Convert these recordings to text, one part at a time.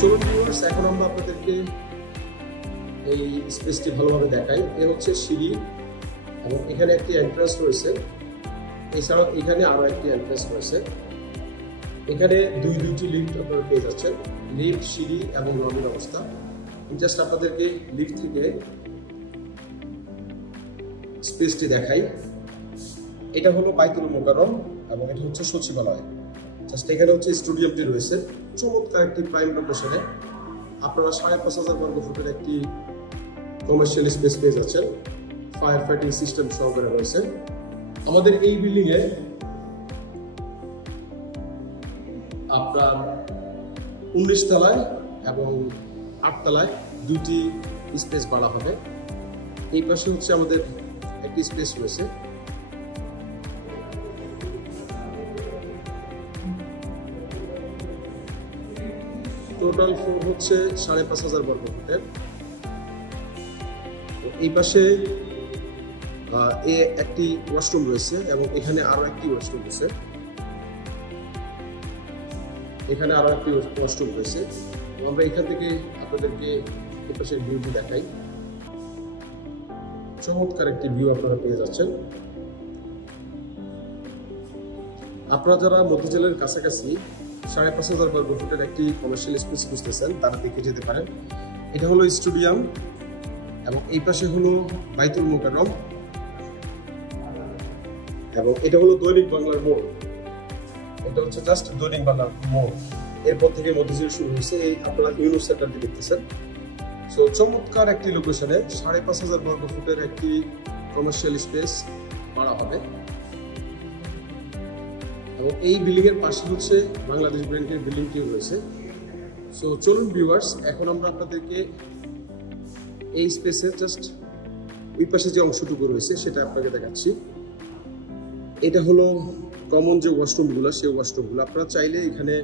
চলুন ভিউয়ার্স, এখন আমরা আপনাদেরকে এই স্পেসটি ভালোভাবে দেখাই। এ হচ্ছে সিঁড়ি এবং এখানে একটি এন্ট্রান্স রয়েছে। এছাড়াও এখানে আরো একটি এন্ট্রান্স রয়েছে। এখানে দুইটি লিফট আপনারা পেয়ে যাচ্ছেন, লিফট, সিঁড়ি এবং লবির অবস্থা। জাস্ট আপনাদেরকে লিফট থেকে স্পেসটি দেখাই। এটা হলো বাইতুল মোকাররম এবং এটা হচ্ছে সচিবালয়। জাস্ট এখানে হচ্ছে স্টেডিয়ামটি রয়েছে, চমৎকার একটি প্রাইম লোকেশনে। আপনারা 5,500 বর্গ ফুটের একটি কমার্শিয়াল স্পেস পেয়ে যাচ্ছেন, ফায়ার ফাইটিং সিস্টেম সহকারে রয়েছে। আমাদের এই বিল্ডিং এ আপনার 19 তলায় এবং 8 তলায় দুটি স্পেস বাড়া হবে। এই পাশে হচ্ছে আমাদের একটি স্পেস রয়েছে। টোটাল ফ্লোর হচ্ছে 5,500 বর্গ ফুটের। এই পাশে একটি ওয়াশরুম রয়েছে এবং এখানে আরো একটি ওয়াশরুম রয়েছে। এখানে আরো একটি ওয়াশরুম রয়েছে। আমরা এখান থেকে আপনাদেরকে এই পাশের ভিউটি দেখাই। চমৎকার একটি ভিউ আপনারা পেয়ে যাচ্ছেন। আপনারা যারা মধ্যজেলের কাছাকাছি 5,500 বর্গ ফুটের একটি কমার্শিয়াল স্পেস খুঁজতেছেন, তারা দেখে যেতে পারেন। এটা হলো স্টেডিয়াম এবং এই পাশে হলো বাইতুল মোকাররম এবং এটা হলো দৈনিক বাংলার মোড়। এটা হচ্ছে জাস্ট দৈনিক বাংলার মোড়। এরপর থেকে মধ্যজেল শুরু হয়েছে। এই আপনারা ইউনুস সেন্টারটি দেখতেছেন। সো চমৎকার একটি লোকেশনে 5,500 বর্গ ফুটের একটি কমার্শিয়াল স্পেস বাড়া হবে এবং এই বিল্ডিং এর পাশে হচ্ছে বাংলাদেশ ব্যাংকের বিল্ডিংটিও রয়েছে। সো চলুন ভিউয়ার্স, এখন আমরা আপনাদেরকে এই স্পেসের জাস্ট ওই পাশে যে অংশটুকু রয়েছে সেটা আপনাকে দেখাচ্ছি। এটা হলো কমন যে ওয়াশরুমগুলো, সেই ওয়াশরুমগুলো আপনারা চাইলে এখানে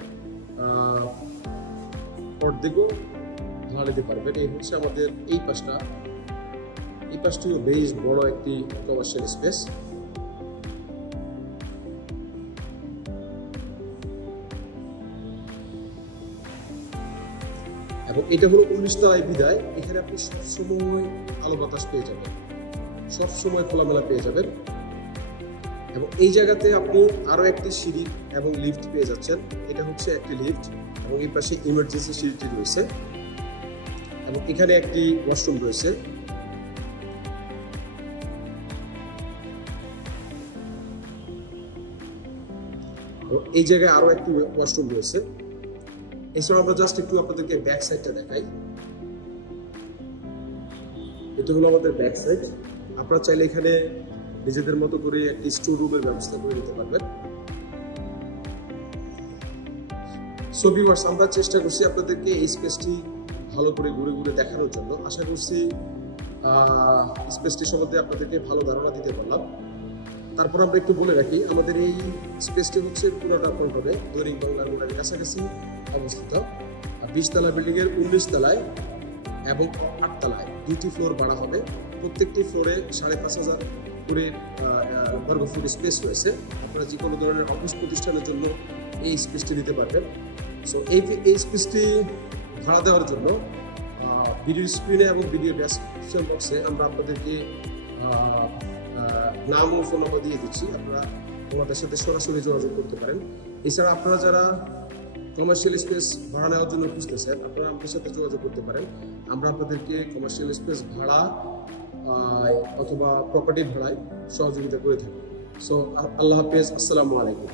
অর্ধেকও ভাড়া দিতে পারবেন। এই হচ্ছে আমাদের এই পাশটা। এই পাশটিও বেশ বড় একটি কমার্শিয়াল স্পেস। এবং এটা হলো 19 তলায় বিদায়। এখানে আপনি সবসময় আলো বাতাস পেয়ে যাবেন, সবসময় খোলামেলা পেয়ে যাবেন। এবং এই জায়গাতে আপনি আরো একটি সিঁড়ি এবং লিফট পেয়ে যাচ্ছেন। এটা হচ্ছে একটি লিফট এবং এই পাশে ইমার্জেন্সি সিঁড়িটি রয়েছে এবং এখানে একটি ওয়াশরুম রয়েছে। এই জায়গায় আরো একটি ওয়াশরুম রয়েছে। এছাড়া আমরা জাস্ট একটু আপনাদেরকে ব্যাক সাইডটা দেখাই। এটা হলো আমাদের ব্যাক সাইড। আপনারা চাইলে এখানে নিজেদের মতো করে একটি স্টোর রুমের ব্যবস্থা করে নিতে পারবেন। সো ভিউয়ার্স, আমরা চেষ্টা করছি আপনাদেরকে এই স্পেসটি ভালো করে ঘুরে ঘুরে দেখানোর জন্য। আশা করছি স্পেসটি সম্বন্ধে আপনাদেরকে ভালো ধারণা দিতে পারলাম। তারপর আমরা একটু বলে রাখি, আমাদের এই স্পেসটি হচ্ছে পুরোটা হবে দৈনিক বাংলা মোড়ের কাছাকাছি অবস্থিত। 20 তলা বিল্ডিং এর 19 তলায় এবং 8 তলায় দুটি ফ্লোর বাড়া হবে। প্রত্যেকটি ফ্লোরে 5,500 করে বর্গ ফুট স্পেস রয়েছে। আপনারা যে কোনো ধরনের অফিস প্রতিষ্ঠানের জন্য এই স্পেসটি নিতে পারবেন। সো এই স্পেসটি ভাড়া দেওয়ার জন্য ভিডিও স্ক্রিনে এবং ভিডিও ডেসক্রিপশন বক্সে আমরা আপনাদেরকে নাম ও ফোন নাম্বার দিয়ে দিচ্ছি। আপনারা আমাদের সাথে সরাসরি যোগাযোগ করতে পারেন। এছাড়া আপনারা যারা কমার্শিয়াল স্পেস ভাড়া নেওয়ার জন্য খুঁজতেছেন, আপনারা আমাদের সাথে যোগাযোগ করতে পারেন। আমরা আপনাদেরকে কমার্শিয়াল স্পেস ভাড়া অথবা প্রপার্টি ভাড়ায় সহযোগিতা করে থাকি। সো আল্লাহ হাফেজ, আসসালামু আলাইকুম।